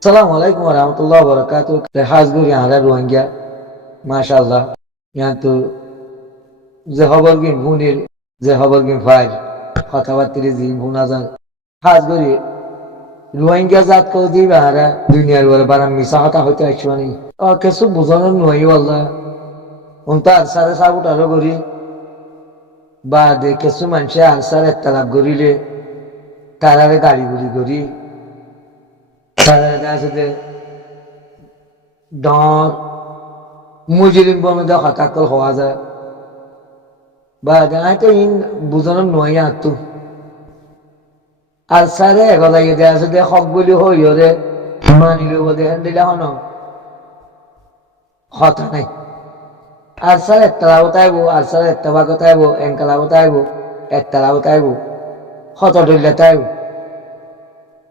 Assalamu alaikum warahmatullahi wabarakatuh. Hazguri ala Rohingya. Mashallah. Yantu Zehabargin Bunir, Zehabargin Faj, Hatavatirizi Bunazan. Hazguri Rohingya zat ko di bahara dunyar wala baram misahata hote achwani. Kesu buzanan noyi wallah. Unta arsare sabut alo gori. Baade kesu manche arsare talab gorile. Tarare gari gori. Tarare ডর মুজরিম বনদা হতাকল হওয়া যায় বা জানাইতে in বুঝানোর নয় আত্মু আর সারে এগলাইয়ে দেয়া আছে দে হক বলি হইরে মানিলে বদে দিলা হন হতা নাই আর সারে একতলা বতাইবো আর সারে একটা ভাগ তাইবো এনকালা বতাইবো একতলা বতাইবো হত ডইলা তাইবো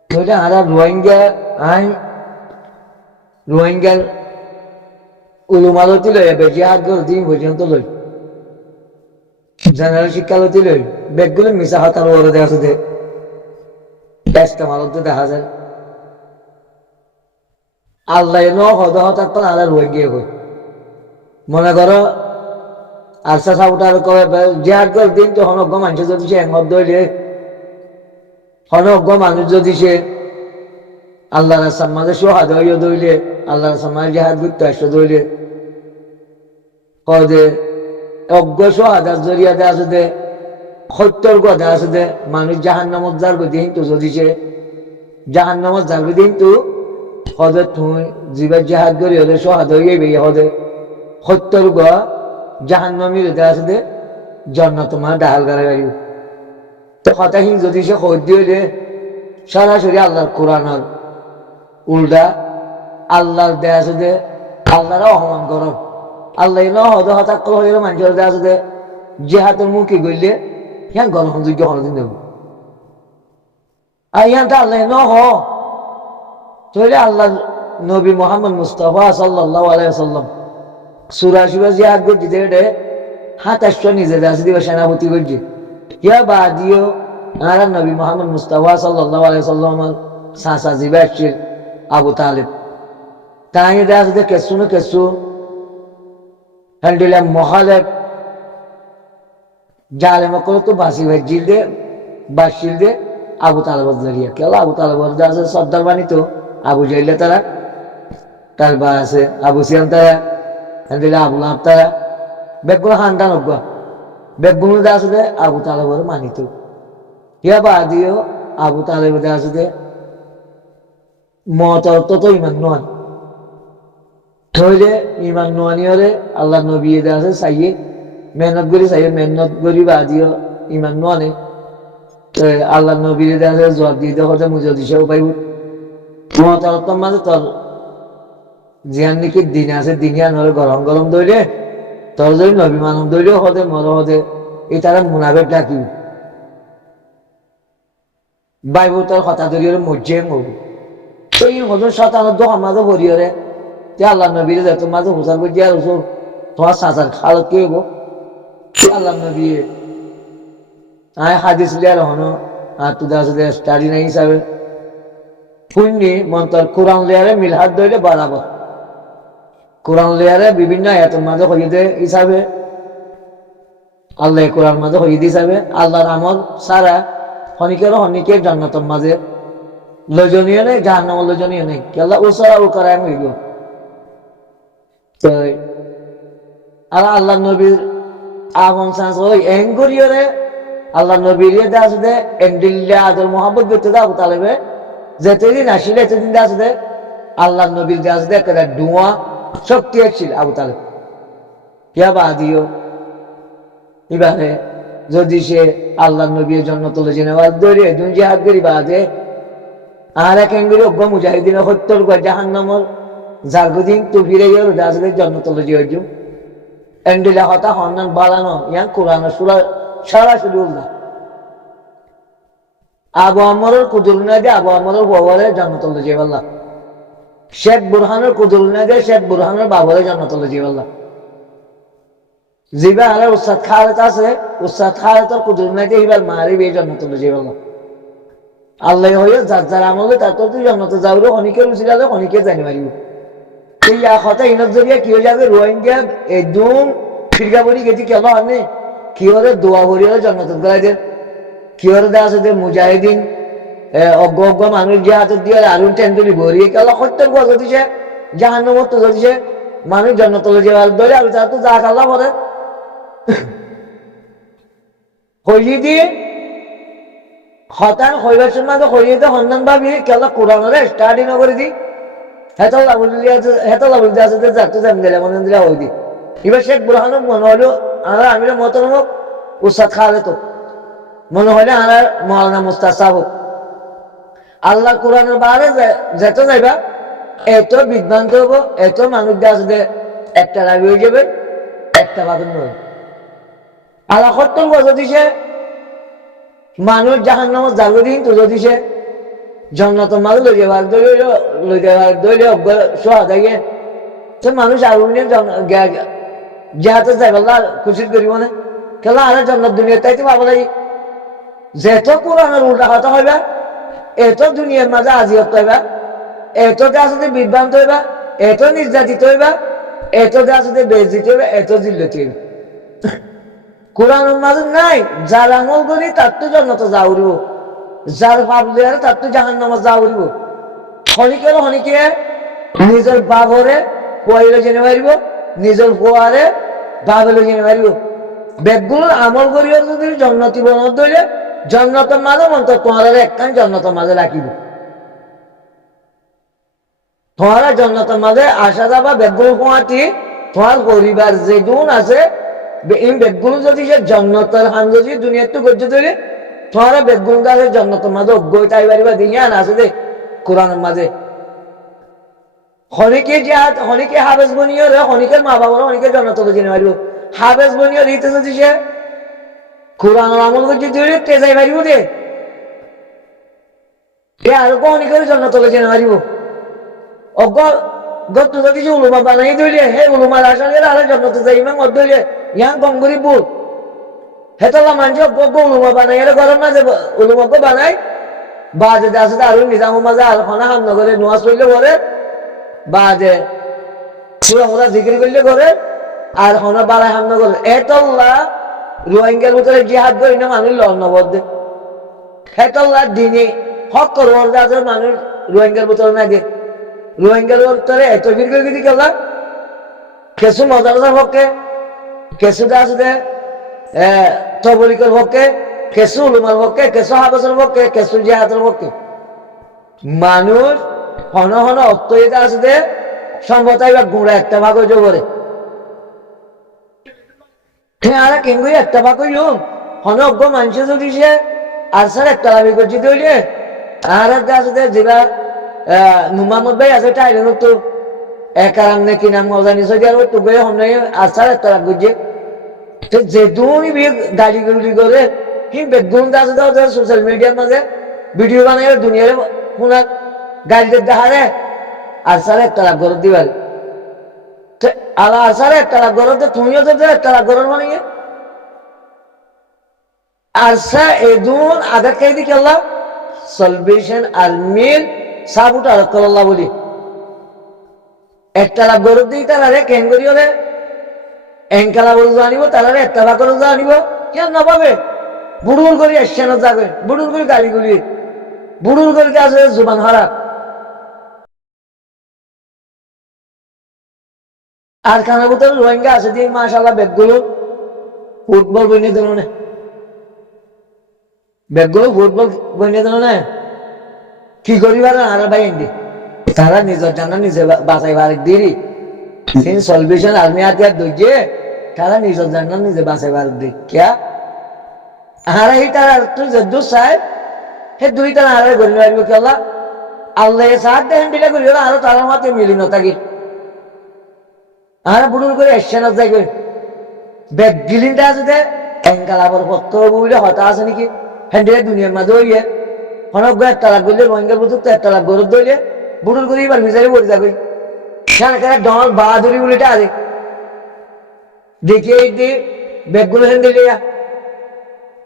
ওইটা আর রোহিঙ্গা আই রোহিঙ্গার উলুমালতি লই বেজিহাত গল দিন পর্যন্ত লই জেনারেল শিক্ষালতি লই বেগগুলো মিশা হাতার ওরে দেখা আছে ব্যস্ত মালত দেখা যায় আল্লাহ ন হদ হতার তো আল্লাহ রোহিঙ্গা হই মনে করো আলসা সাউটার করে জিহাদ গল দিন তো হনজ্ঞ মানুষ যদি সে এমত দইলে হনজ্ঞ মানুষ যদি সে আল্লাহর সামাজে সোহাদ হইয়া দইলে আল্লাহর সামাজ জাহাদ করতে আসতে দইলে কদে অজ্ঞ সোহাদার জরিয়া দেয়া আছে দে সত্যর কথা আছে দে মানুষ জাহান্নামত যার গতি কিন্তু যদি সে জাহান্নামত যার গতি কিন্তু হদে তুই জীবের জাহাদ করি হলে সোহাদ হইয়া বেয়ে হদে সত্যর গা জাহান্নামী দেয়া আছে দে জন্ম তোমার ডাহাল গাড়ি গাড়ি তো কথাহীন যদি সে সদ্য হইলে সরাসরি আল্লাহর কোরআনের উল্টা আল্লাহর দেয়া আছে দে আল্লাহরা অপমান করো আল্লাহ ন হদ হতাক হইল মানুষের দেয়া আছে দে জেহাতের মুখে গইলে হ্যাঁ গণসংযোগ্য হনদিন দেব আর ইয়ানটা আল্লাহ ন হ তৈলে আল্লাহ নবী মোহাম্মদ মুস্তাফা সাল্লাল্লাহু আলাইহি ওয়াসাল্লাম সূরা শিবা জিহাদ করতে দে 27 নিজে আছে দিবা সেনাপতি করছে ইয়া বাদিও আর নবী মোহাম্মদ মুস্তাফা সাল্লাল্লাহু আলাইহি ওয়াসাল্লাম সাসা জিবাশির আবু তালেব তাই দেয়া আছে কেসু না কেসু হ্যান্ডিলাম মহালেব জালেম করে তো বাসি ভাই বাসিল দে আবু তালেবর জরিয়া কেলা আবু তালেবর দেয়া আছে সর্দার বাণী তো আবু জাইলে তারা তারপর আছে আবু সিয়াম তারা হ্যান্ডিলা আবু লাভ তারা বেগুলো হান্দান অজ্ঞ বেগুলো দেয়া আছে দে আবু তালেবর মানিত ইয়া বাদিও আবু তালেব দেয়া আছে দে মত তত ইমান নয় হইলে ইমান নোয়ানি হলে আল্লাহ নবী দেয়া আছে চাইয়ে মেহনত করি চাইয়ে মেহনত করি বাদিও ইমান নোয়ানে আল্লাহ নবী দেয়া আছে জবাব দিয়ে দেওয়া হতে মুজা দিছেও পাইব মতারতম মাঝে তোর জিয়ান নাকি দিন আছে দিনিয়া নলে গরম গরম দইলে তোর যদি নবী মানব দইলেও হতে মর হতে এই তারা মুনাফেক ডাকিব বাইব তোর কথা ধরি হলে মজ্জে মরব এই হজর শতানের দোকান মাঝে ভরিয়রে আল্লাহ নবীরে যাই তোমার মাঝে হুসার করে দিয়া রসুল তোমার সাঁচার খালত কি হইব আল্লাহ নবী আয় হাদিস লিয়ার হনো আর তুই আসলে স্টাডি নাই হিসাবে পুণ্যি মন্তর কোরআন লেয়ারে মিলহাত ধরে বাড়াবো কোরআন লেয়ারে বিভিন্ন আয়াতের মাঝে হইয়ে দে হিসাবে আল্লাহ কোরআন মাঝে হইয়ে দিয়ে হিসাবে আল্লাহর আমল সারা হনিকের জান্নাতের মাঝে লজনীয় নেই জাহান্নাম লজনীয় নেই কেলা উসারা ও করায় হইল আর আল্লাহ নবীর আমন সান্স ওই এঙ্গুরিয়রে আল্লাহ নবীর দেয়া আছে দে এন্ডিল্লা আদল মোহাম্মদ করতে দাও তালেবে যেতেদিন আসিলে এতদিন দেয়া আছে দে আল্লাহ নবীর দেয়া আছে দে একটা ডুয়া শক্তি ছিল আবু তালেব কিয়া বাদিও এবারে যদি সে আল্লাহ নবীর জন্য তুলে জেনে ধরে দুই জিহাদ করি বাদে আর এক এঙ্গুরি অজ্ঞ মুজাহিদিন সত্তর জাহান্নামর জার্গুদিন তো ফিরে গেল দাসদের জন্য তুলে জিয়াজু এন্ডিলা হতা হন্নান বাড়ানো ইয়ান কোরআন সুরা সরাসরি উল্লা আবু আমরের কুদুল না দিয়ে আবু আমরের বাবারে জান্নাতুল্লাহ জিয়াল্লাহ শেখ বুরহানের কুদুল না দিয়ে শেখ বুরহানের বাবারে জান্নাতুল্লাহ জিয়াল্লাহ জিবা আলা উস্তাদ খালেদ আছে উস্তাদ খালেদের কুদুল না দিয়ে এবার মারি বে জান্নাতুল্লাহ জিয়াল্লাহ আল্লাহ হয়ে যার যার আমলে তার তো জন্নত যাওয়ার অনেকের উচিলালে অনেকে জানি মারিব এই কথা ইনত জরিয়া কি হয়ে যাবে রোহিঙ্গা একদম ফিরকা বলি গেছি কেন আনে কি হলে দোয়া করি হলে জন্নত গলায় দেন কি হলে দেওয়া আছে যে মুজাহিদিন অজ্ঞ অজ্ঞ মানুষ যে হাতে দিয়ে আরুন টেন্ডুলি ভরিয়ে গেল সত্যের কথা দিছে জাহান্নমত তো দিছে মানুষ জন্নত যে ধরে আর তার তো যা খাল্লা বলে হইয়ে দিয়ে হতান হইবার সময় হইয়ে দিয়ে সন্ধান ভাবি কেলা কোরআনরে স্টাডি নকরে দি হেতলা বলি আছে যে যাতে জান গেলে মনে দিলা হই দি এবার শেখ বুরহান মনে হলো আমরা আমির মতনমক উস্তাদ খালে তো মনে হলে আমার মৌলানা মুস্তাদ সাহেব আল্লাহ কোরআনের বারে যেতে যাইবা এত বিভ্রান্ত হবো এত মানুষ আছে একটা রাবি হয়ে যাবে একটা বাদন নয় আল্লাহ সত্তর বছর দিছে মানুষ জাহান নামত যাবে দিন তুলে দিছে জন্নত মাল লই যাবার দইলে সোহা থাকে সে মানুষ আরো যাহাতে যাই বললা খুশি করিব না খেলা আরে জন্নত দুনিয়া তাইতে পাবো লাগি যেত কোরআনের উল্টা কথা হইবা এত দুনিয়ার মাঝে আজিয়ত হইবা এত আসতে বিভ্রান্ত হইবা এত নির্যাতিত হইবা এত আসতে বেজিত হইবা এত জিল্লত হইবা কোরআনের মাঝে নাই যার আমল করি তার তো জন্নত যাওয়ারিব যার ভাব দেয়ার তার তো জাহান নামাজ যাওয়ারিব হনিকে নিজের বাবরে পোয়াইলে জেনে মারিব নিজের পোয়ারে বাবেলে জেনে মারিব বেগগুলোর আমল করিও যদি জন্নতি বনত ধরলে জন্নতের মাঝে মন্ত তোমাদের একখান জন্নতের মাঝে রাখিব তোমারা জন্নতের মাঝে আসা যাবা বেগগুলো পোয়াটি তোমার পরিবার যে গুণ আছে এই বেগগুলো যদি সে জন্নতের হান যদি দুনিয়ার তো করতে ধরে তোমারা বেগগুলো আছে জন্নতের মাঝে অজ্ঞতা পারিবা দিয়ে আছে দে কোরআনের মাঝে হনিকে হাবেজ বনিও রে হনিকের মা বাবার হনিকে জন্নত জেনে পারিব হাবেজ বনিও দিতে যদি সে কোরআনের আমল করতে ধরে তেজাই পারিব দে এ আর হনিকের জন্নত জেনে পারিব অজ্ঞ গত যদি সে উলুমা বানাই ধরলে হে উলুমার আসলে আরে জন্নত যাই ইমাম ধরলে ইয়াং গঙ্গরি বুল হেতলা মানুষ অজ্ঞ উলুমা বানাই এর গরম না যে উলুমাকে বানাই বাজে আছে আরো নিজাম মাঝে আর খানা হাম নগরে নোয়াজ করলে করে বাজে সুরা জিকির করলে করে আর খানা বাড়াই হাম নগরে এতল্লা রোহিঙ্গার ভিতরে জিহাদ করি না মানুষ লড়নবদ্ধে হেতল্লা দিনে হক করবার আছে মানুষ রোহিঙ্গার ভিতরে না গে রোহিঙ্গার ভিতরে এত ভিড় করে দিদি কেলা কেসু মজার পক্ষে কেসু আছে তবলিকের পক্ষে কেসু উলুমার পক্ষে কেসু হাবেসের পক্ষে কেসু জিহাদের পক্ষে মানুষ হন হন অত্যয়িত আছে সম্ভবতাই বা গুঁড়া একটা ভাগ হইতে পারে আর কেঙ্গুই একটা ভাগ হইল হন অজ্ঞ মানুষ যদি সে আর স্যার একটা লাভি করছি তৈলে আর একটা আছে যেটা নুমামদ ভাই আছে টাইলেন তো একার নাকি নাম অজানি সে আর তো গয়ে হন আর স্যার একটা লাভ করছে যে দুই গাড়ি গুলি করে কি বেগুন আছে সোশ্যাল মিডিয়ার মাঝে ভিডিও বানাই দুনিয়ার শোনার গাড়িতে দেখারে আর স্যার একটা লাভ করে দিবার আর স্যার একটা লাভ করো তো তুমিও তো একটা লাভ করার মানে আর স্যার এদুন আগে কে দিকে আল্লাহ সলভেশন আর্মির সাবুট আর করল্লা বলি একটা লাভ গরু দিই তারা রে কেন করি হলে এঙ্কালা বলে জানিব তারা একটা ভাগ করে জানিব কেন না পাবে বুড়ুর করে এসছেন যাবে বুড়ুর করে গাড়িগুলি বুড়ুর করে আছে জুবান হারা আর খানার ভিতরে রোহিঙ্গা আছে দিয়ে মাশাল্লাহ ব্যাগগুলো ফুটবল বইনে দিল না ব্যাগগুলো ফুটবল বইনে দিল না কি করিবার আর ভাই এন্ডি তারা নিজের জানা নিজে বাঁচাইবার দেরি সলভেশন আর্মি হাতিয়ার দইয়ে তারা নিজের জানা নিজে বাঁচাইবার দিক ক্যা আর এই তারা তুই যদ্দুর সাহেব হে দুই তারা আর গড়ি মারিব কি আল্লাহ আল্লাহ সাহায্য দেখেন দিলে করি আরো তার মাতে মিলি না থাকি আর বুড়ুর করে এসছে না যাই ব্যাগ গিলিনটা আছে দে এঙ্কালাবর পত্র বলে হতা আছে নাকি হ্যান্ডেলে দুনিয়ার মাঝে হইয়ে হনক একটা লাভ করলে রোহিঙ্গার বুঝুক তো একটা লাভ গরত ধরলে বুড়ুর করে এবার বিচারে পড়ে যাবে সেখানে ডল বাহাদুরি বলেটা আছে দেখিয়ে দিয়ে ব্যাগগুলো হ্যান্ডেলে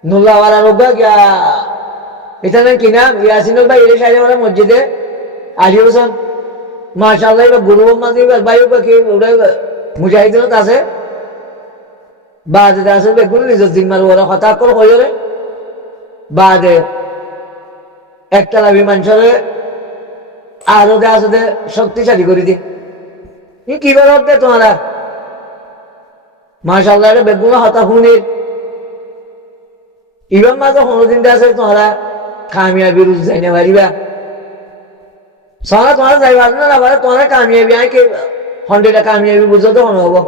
নুল্লাওয়ালা রোগ গিয়া এটা কিনা ইয়াসিনুল ভাই এর সাইডে আমরা মসজিদে আলী হোসেন মাশাআল্লাহ এবার গুরু মাঝি ভাই কি ওটা মুজাহিদিনত আছে বাদে আছে বেগুলো নিজের জিম্মার ওরা হঠাৎ করে হয়ে যাবে বাদে একতলা বিমান চলে আরো দেওয়া আছে শক্তিশালী করে দি কি বলতে তোমরা মাশাআল্লাহ বেগুলো হঠাৎ হুনির ইবার মাঝে কোনোদিন আছে তোমরা কামিয়াবি রুজ যাইনে পারিবা সারা তোমরা যাইবার না পারে তোমরা কামিয়াবি আয় কি 100 কামিয়াবি বুঝো তো হবো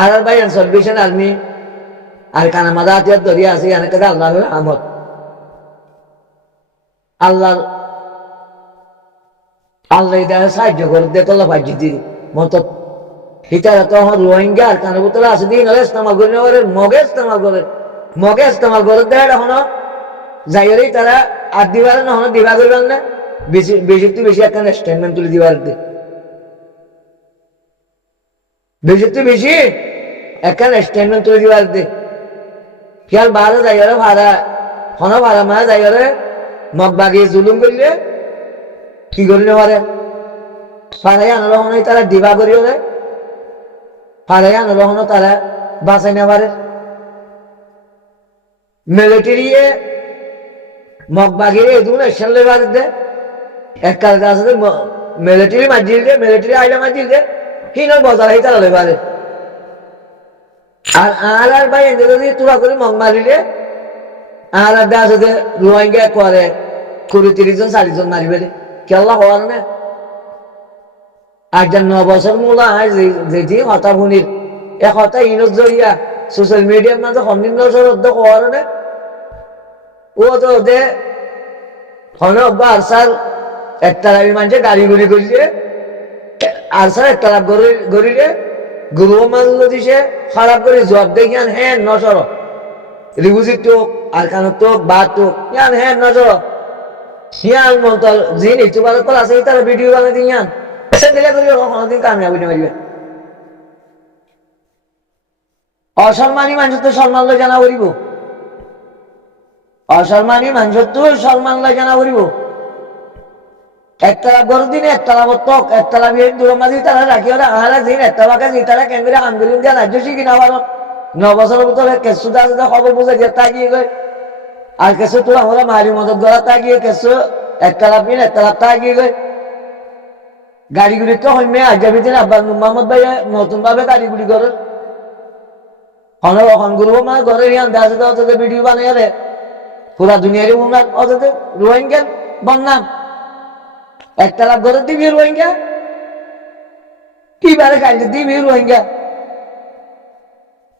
আর ভাই সালভেশন আর্মি আর কানা মাদাতিয়ার দরিয়া আছে এখানে কাছে আল্লাহর রহমত আল্লাহ আল্লাহ এটা সাহায্য করে দেখলা ভাজি দি মত হিতারা তো রোহিঙ্গা আর কানা বোতলে আছে দিন হলে ইস্তেমাল করে নেওয়ার মগে ইস্তেমাল করে দেয় এখন যাইরে তারা আর দিবার না হন দিবা করবেন না বেশি বেশি তো বেশি একটা স্টেটমেন্ট তুলে দিবার বেশি তো বেশি একটা স্টেটমেন্ট তুলে দিবার খেয়াল বারো যাইরে ভাড়া হন ভাড়া মা যাইরে মগ বাগিয়ে জুলুম করলে কি করলে পারে ফারাই আনরহণ তারা দিবা করিও রে ফারাই আনরহণ তারা বাঁচাই না পারে মিলিটারি মগ বাগিয়ে এদুন এসেন লেবার দে এক কাজ আছে মিলিটারি মাজিল দে মিলিটারি আইলা মাজিল দে হিনর বজার হই তারা লেবারে আর ভাই এনে যদি তুলা করে মগ মারিলে আর আছে যে রোহিঙ্গা করে 20-30 জন 40 জন মারিবে কেল্লা হওয়ার না আর 9 বছর মূলা যেটি হতা ভুনির এক হতা ইনজ জড়িয়া সোশ্যাল মিডিয়ার মাঝে সন্দিন বছর অধ্যক্ষ হওয়ার না ও তো দে হনে অব্বা আরসার একতলা বিমানছে গাড়ি গুড়ি করিলে আরসার একতলা গড়িলে গুরু মানল দিছে খারাপ করে জবাব দেখি হ্যাঁ নসর রিগুজির টোক আর কানের টোক বা টোক ইয়ান হ্যাঁ নজর ইয়ান মন্তল জিন ইউটিউবার কল আছে তারা ভিডিও বানাই দিই ইয়ান সেন দিলে করি কোনদিন কামিয়াবি না মারিবে অসম্মানী মানুষ তো সম্মান লয় জানা করিব অসম্মানী মানুষ তো সম্মান লয় জানা করিব একতলা গরু দিনে একতলা বতক একতলা বিয়ে দূর মাঝি তারা রাখি ওরা আহারা দিন একটা বাঁকা যে তারা কেন্দ্রে আন্দোলন দিয়ে রাজ্য শিখি না পারো 9 বছরের ভিতরে কেসু দাদা খবর বুঝে যে তাকিয়ে গই আর কেসু তোরা ওরা মারি মদত গড়া তাকিয়ে কেসু একতলা বিন একতলা তাকিয়ে গই গাড়িগুলি তো হইমে আজাবি দিন আব্বাস মোহাম্মদ ভাই নতুন ভাবে গাড়িগুলি করে হন গুরু মা ঘরে ইয়ান দাসে দাও তো ভিডিও বানাই রে পুরা দুনিয়ারে উনার অযথা রোহিঙ্গা বন্যাম একতলা ঘরে দিবি রোহিঙ্গা কি বারে খাইলে দিবি রোহিঙ্গা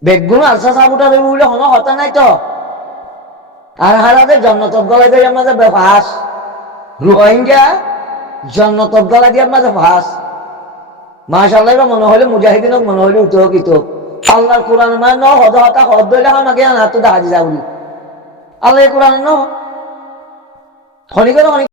বেগুন আলসা সাবুটা দেবো বলে হন হতা নাই তো আর হারাতে জন্নতব গলাই দিয়ে আমাদের ফাঁস রোহিঙ্গা জন্নতব গলাই দিয়ে আমাদের ফাঁস মাশাআল্লাহ মনে হলে মুজাহিদিন মনে হলে উতকিত আল্লাহর কোরআন মানে হদ হতা হদ দইলে আমাকে আনা তো দাহাজি যাবলি আল্লাহ কোরআন ন খনি করে